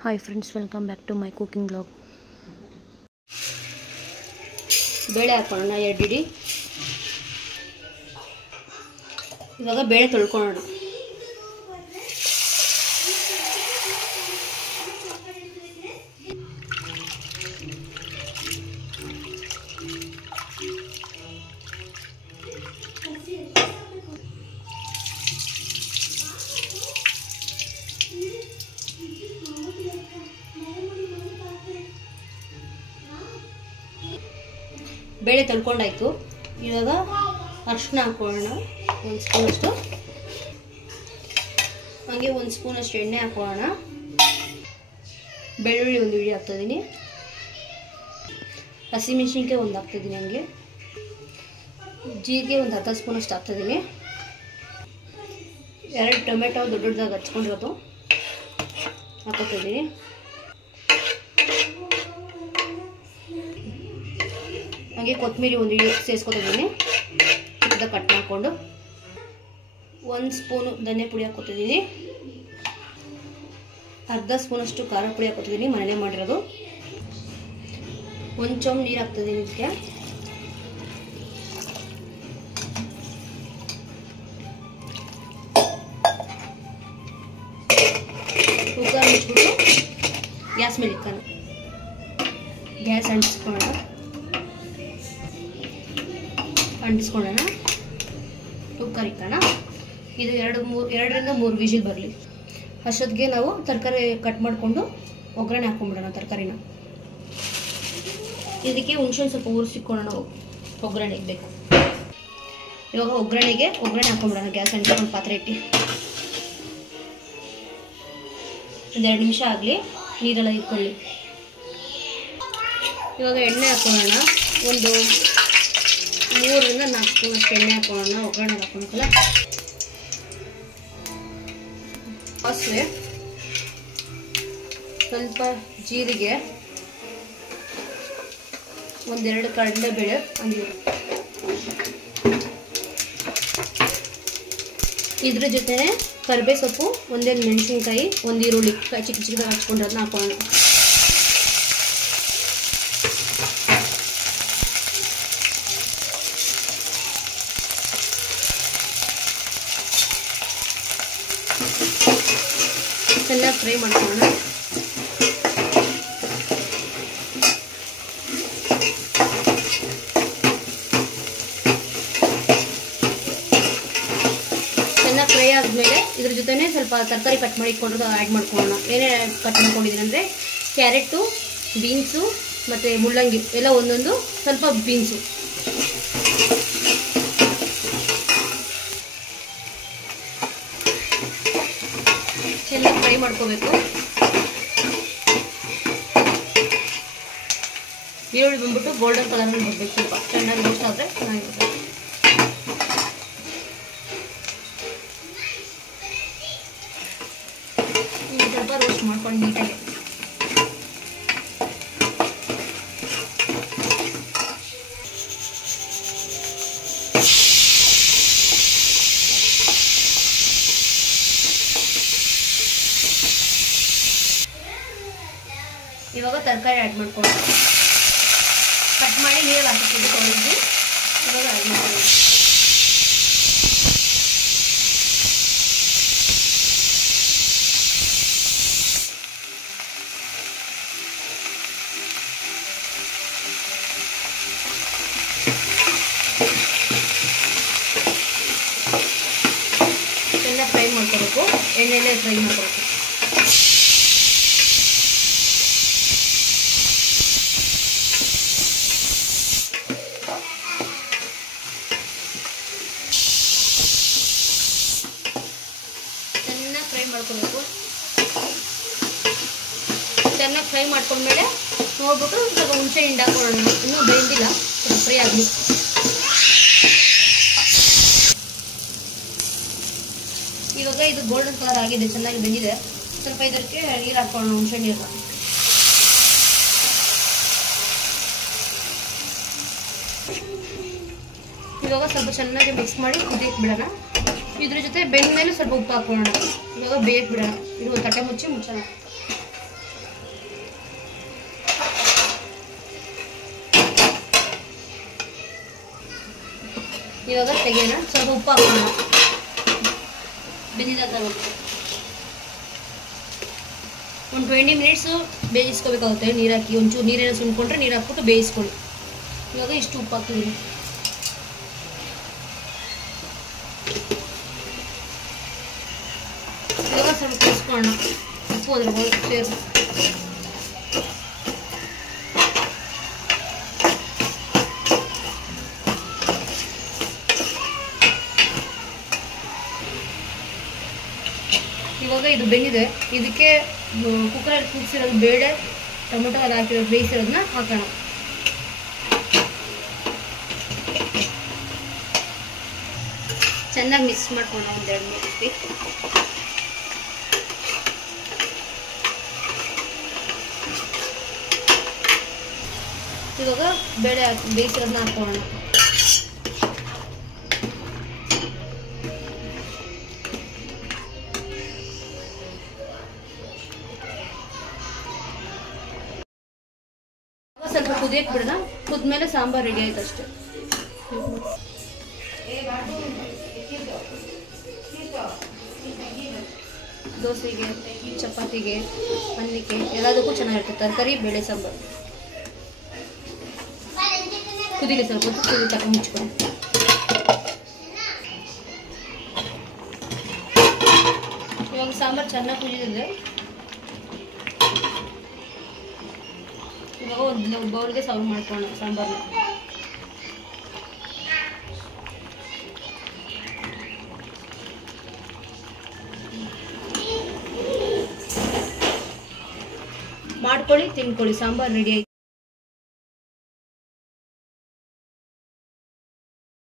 Hi friends, welcome back to my cooking vlog. ಬೇಳೆ ಹಾಕೋಣ ಎಡ್ಡಿಡಿ. ಇವಾಗ ಬೇಳೆ ತೊಳ್ಕೊಳ್ಳೋಣ. ಬೇಳೆ ತೊಳ್ಕೊಂಡಾಯ್ತು. ಇವಾಗ ಅರಿಶಿನ ಹಾಕೊಳ್ಳೋಣ, 1 ಸ್ಪೂನ್ ಅಷ್ಟು. ಹಾಗೆ 1 ಸ್ಪೂನ್ ಅಷ್ಟು ಎಣ್ಣೆ ಹಾಕೊಳ್ಳೋಣ. ಬೆಳ್ಳುಳ್ಳಿ ಒಂದು ಇಡಿ ಹಾಕ್ತಿದ್ದೀನಿ. ಹಸಿಮೆಣಸಿನ್ಕಾಯಿ ಒಂದು ಹಾಕ್ತಿದ್ದೀನಿ. ಹಂಗೆ ಜೀರಿಗೆ ಒಂದು ಅರ್ಧ ಸ್ಪೂನ್ ಅಷ್ಟು ಹಾಕ್ತಿದ್ದೀನಿ. 2 ಟೊಮೆಟೊ ದೊಡ್ಡದಾಗಿ ಹಚ್ಕೊಂಡಿರೋದು ಹಾಕೋತಿದ್ದೀನಿ. ಹಾಗೆ ಕೊತ್ತಂಬರಿ ಒಂದು ಇಡಿ ಸೇರಿಸ್ಕೊತಿದ್ದೀನಿ, ಚಿಕ್ಕದಾಗಿ ಕಟ್ ಮಾಡಿಕೊಂಡು. 1 ಸ್ಪೂನು ಧನಿಯಾ ಪುಡಿ ಹಾಕೋತಿದ್ದೀನಿ. ಅರ್ಧ ಸ್ಪೂನಷ್ಟು ಖಾರ ಪುಡಿ ಹಾಕೋತಿದ್ದೀನಿ, ಮನೆಯಲ್ಲೇ ಮಾಡಿರೋದು. 1 ಚಮಚ ನೀರು ಹಾಕ್ತಿದ್ದೀನಿ ಇದಕ್ಕೆ. ಕುಕ್ಕರ್ ಮುಚ್ಚಿಬಿಟ್ಟು ಗ್ಯಾಸ್ ಮೇಲೆ ಇಕ್ಕೋಣ. ಗ್ಯಾಸ್ ಅಂಟಿಸ್ಕೊಳ್ಳೋಣ. ಕುಕ್ಕರ್ ಇಕ್ಕೋಣ. ಇದು 2ರಿಂದ 3 ವಿಜಿಲ್ ಬರಲಿ. ಅಷ್ಟೊತ್ತಿಗೆ ನಾವು ತರಕಾರಿ ಕಟ್ ಮಾಡಿಕೊಂಡು ಒಗ್ಗರಣೆ ಹಾಕೊಂಡ್ಬಿಡೋಣ. ತರಕಾರಿನ ಇದಕ್ಕೆ ಹುಣಸೆ ಸ್ವಲ್ಪ ಊರಿಸಿಕೊಳ್ಳೋಣ. ಒಗ್ಗರಣೆಗೆ ಬೇಕು. ಇವಾಗ ಒಗ್ಗರಣೆ ಹಾಕೊಂಡ್ಬಿಡೋಣ. ಗ್ಯಾಸ್ ಅಂಟಿಸ್ಕೊಂಡು ಪಾತ್ರೆ ಇಟ್ಟು 1-2 ನಿಮಿಷ ಆಗಲಿ, ನೀರೆಲ್ಲ ಇಟ್ಕೊಳ್ಳಿ. ಇವಾಗ ಎಣ್ಣೆ ಹಾಕೊಳ್ಳೋಣ. ಒಂದು 3ರಿಂದ 4 ಸ್ಪೂನ್ ಅಷ್ಟು ಎಣ್ಣೆ ಹಾಕೊಳ್ಳೋಣ. ಒಗ್ಗರಣೆ ಹಾಕೋಬೇಕಲ್ಲ. ಸಾಸಿವೆ, ಸ್ವಲ್ಪ ಜೀರಿಗೆ, 1-2 ಕಡಲೆಬೇಳೆ, ಇದ್ರ ಜೊತೆ ಕರಿಬೇವು ಸೊಪ್ಪು, 1 ಮೆಣಸಿನ್ಕಾಯಿ, 1 ಈರುಳ್ಳಿ ಚಿಕ್ಕ ಚಿಕ್ಕದಾಗಿ ಹಚ್ಕೊಂಡ್ರದನ್ನ ಹಾಕೋಣ. ಚೆನ್ನಾಗಿ ಫ್ರೈ ಮಾಡ್ಕೊಳ್ಳೋಣ. ಚೆನ್ನಾಗಿ ಫ್ರೈ ಆದಮೇಲೆ ಇದ್ರ ಜೊತೆನೆ ಸ್ವಲ್ಪ ತರಕಾರಿ ಕಟ್ ಮಾಡಿ ಇಟ್ಕೊಂಡು ಆ್ಯಡ್ ಮಾಡ್ಕೊಳ್ಳೋಣ. ಏನೇ ಕಟ್ ಮಾಡ್ಕೊಂಡಿದ್ದೀನಿ ಅಂದರೆ ಕ್ಯಾರೆಟು, ಬೀನ್ಸು ಮತ್ತು ಮುಳ್ಳಂಗಿ ಎಲ್ಲ ಒಂದೊಂದು, ಸ್ವಲ್ಪ ಬೀನ್ಸು. ಚೆನ್ನಾಗಿ ಫ್ರೈ ಮಾಡ್ಕೋಬೇಕು. ಈರುಳ್ಳಿ ಬಂದ್ಬಿಟ್ಟು ಗೋಲ್ಡನ್ ಕಲರಲ್ಲಿ ಬರಬೇಕು. ಸ್ವಲ್ಪ ಚೆನ್ನಾಗಿ ರೋಸ್ಟ್ ಆದರೆ ಚೆನ್ನಾಗಿರುತ್ತೆ. ಸ್ವಲ್ಪ ರೋಸ್ಟ್ ಮಾಡ್ಕೊಂಡು ನೀಟಾಗಿ ಇವಾಗ ತರಕಾರಿ ಆ್ಯಡ್ ಮಾಡ್ಕೊಂಡು ಕಟ್ ಮಾಡಿ ನೀರಲ್ಲಿ ಹಾಕಿದ್ದು ತೊಳೆದು ಇವಾಗ ಆ್ಯಡ್ ಮಾಡ್ಕೊಳ್ಳಿ. ಚೆನ್ನಾಗಿ ಫ್ರೈ ಮಾಡ್ಕೋಬೇಕು. ಎಣ್ಣೆಲ್ಲೇ ಫ್ರೈ ಮಾಡ್ಕೋಬೇಕು. ಚೆನ್ನಾಗಿ ಫ್ರೈ ಮಾಡ್ಕೊಂಡ್ಮೇಲೆ ನೋಡ್ಬಿಟ್ಟು ಸ್ವಲ್ಪ ಹುಣಸೆ ಹಿಂಡಿ ಹಾಕೊಳ್ಳೋಣ. ಇನ್ನೂ ಬೇಯಿಸಿಲ್ಲ, ಸ್ವಲ್ಪ ಫ್ರೈ ಆಗಲಿ. ಇವಾಗ ಇದು ಗೋಲ್ಡನ್ ಕಲರ್ ಆಗಿದೆ, ಚೆನ್ನಾಗಿ ಬೆಂದಿದೆ. ಸ್ವಲ್ಪ ಇದಕ್ಕೆ ನೀರು ಹಾಕೊಳ್ಳೋಣ, ಹುಣಸೆ ನೀರು. ಇವಾಗ ಸ್ವಲ್ಪ ಚೆನ್ನಾಗಿ ಮಿಕ್ಸ್ ಮಾಡಿ ಕುದಿಯಕ್ಕೆ ಬಿಡೋಣ. ಇದ್ರ ಜೊತೆ ಬೆಂದ ಮೇಲೆ ಸ್ವಲ್ಪ ಉಪ್ಪು ಹಾಕೋಣ. ಇವಾಗ ಬೇಯಕ್ಕೆ ಬಿಡೋಣ. ಇದು ತಟ್ಟೆ ಮುಚ್ಚೋಣ. ಇವಾಗ ತೆಗೆಯೋಣ. ಸ್ವಲ್ಪ ಉಪ್ಪು ಹಾಕೋಣ. ಬೆಂದಿದ ಥರ ಒಂದು 20 ಮಿನಿಟ್ಸು ಬೇಯಿಸ್ಕೋಬೇಕಾಗುತ್ತೆ. ನೀರು ಹಾಕಿ ಒಂಚೂರು ನೀರೇನೋ ಸುಣ್ಕೊಂಡ್ರೆ ನೀರು ಹಾಕ್ಬಿಟ್ಟು ಬೇಯಿಸ್ಕೊಳ್ಳಿ. ಇವಾಗ ಇಷ್ಟು ಉಪ್ಪು ಹಾಕ್ತಿದ್ದೀನಿ. ಇವಾಗ ಸ್ವಲ್ಪ ಕಲಿಸ್ಕೊಳ್ಳೋಣ. ಉಪ್ಪು ಅದ್ರ ಸೇರಿಸಿ ಇವಾಗ ಇದು ಬೆಂದಿದೆ. ಇದಕ್ಕೆ ಕುಕ್ಕರಲ್ಲಿ ಕೂಗಿಸಿರೋದು ಬೇಳೆ, ಟೊಮೊಟೊ ಎಲ್ಲ ಹಾಕಿರೋದು ಬೇಯಿಸಿರೋದನ್ನ ಹಾಕೋಣ. ಚೆನ್ನಾಗಿ ಮಿಕ್ಸ್ ಮಾಡ್ಕೊಳ್ಳೋಣ ಒಂದು 2-3 ಸತಿ. ಇವಾಗ ಬೇಳೆ ಹಾಕಿ ಬೇಯಿಸಿರೋದನ್ನ ಹಾಕೊಳ್ಳೋಣ. ಸ್ವಲ್ಪ ಕುದಿಯಕ್ಕೆ ಬಿಡೋಣ. ಕುದ್ಮೇಲೆ ಸಾಂಬಾರು ರೆಡಿ ಆಯ್ತು ಅಷ್ಟೇ. ದೋಸೆಗೆ, ಚಪಾತಿಗೆ, ಅನ್ನಕ್ಕೆ ಎಲ್ಲದಕ್ಕೂ ಚೆನ್ನಾಗಿರುತ್ತೆ. ತರಕಾರಿ ಬೇಳೆ ಸಾಂಬಾರು ಕುದಿಗೆ ಸ್ವಲ್ಪ ಕುದಿ ತಕ್ಕ ಮುಚ್ಕೊಂಡು. ಇವಾಗ ಸಾಂಬಾರು ಚೆನ್ನಾಗಿ ಕುದಿದಿದೆ. ಇವಾಗ ಒಂದು ಬೌಲ್ಗೆ ಸರ್ವ್ ಮಾಡ್ಕೊಳ್ಳೋಣ ಸಾಂಬಾರನ್ನ. ಮಾಡ್ಕೊಳ್ಳಿ, ತಿನ್ಕೊಳ್ಳಿ. ಸಾಂಬಾರು ರೆಡಿ ಆಯ್ತು.